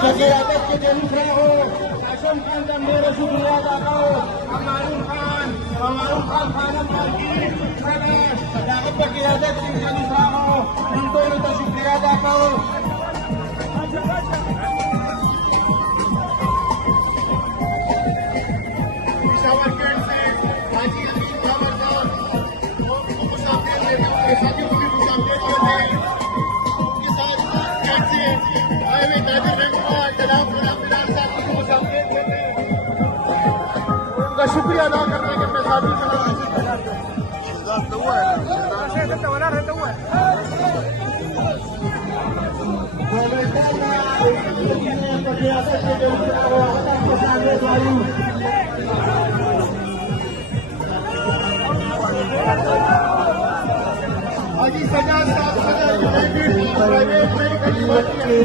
क़यादत के दूसरा हो आशम खान का मेरा शुक्रिया अदा करो। मारूफ खान खानम मार्किन सदाकत की क़यादत के दूसरा हो उन दोनों का शुक्रिया अदा करो। पिशावर कैंट से हाजी अमीन बाबर साहब को मुसाफिर लेने के साथी को भी मुसाफिर करते हैं। उनके साथ कैंट से आए हुए नादिर रहनुमा जनाब मिराज साहब को मुसाफिर लेते हैं। उनका शुक्रिया अदा करने के मैं साथी हाजी सजाद साहब यूनाइटेड प्राइवेट मेडिकल यूनिवर्सिटी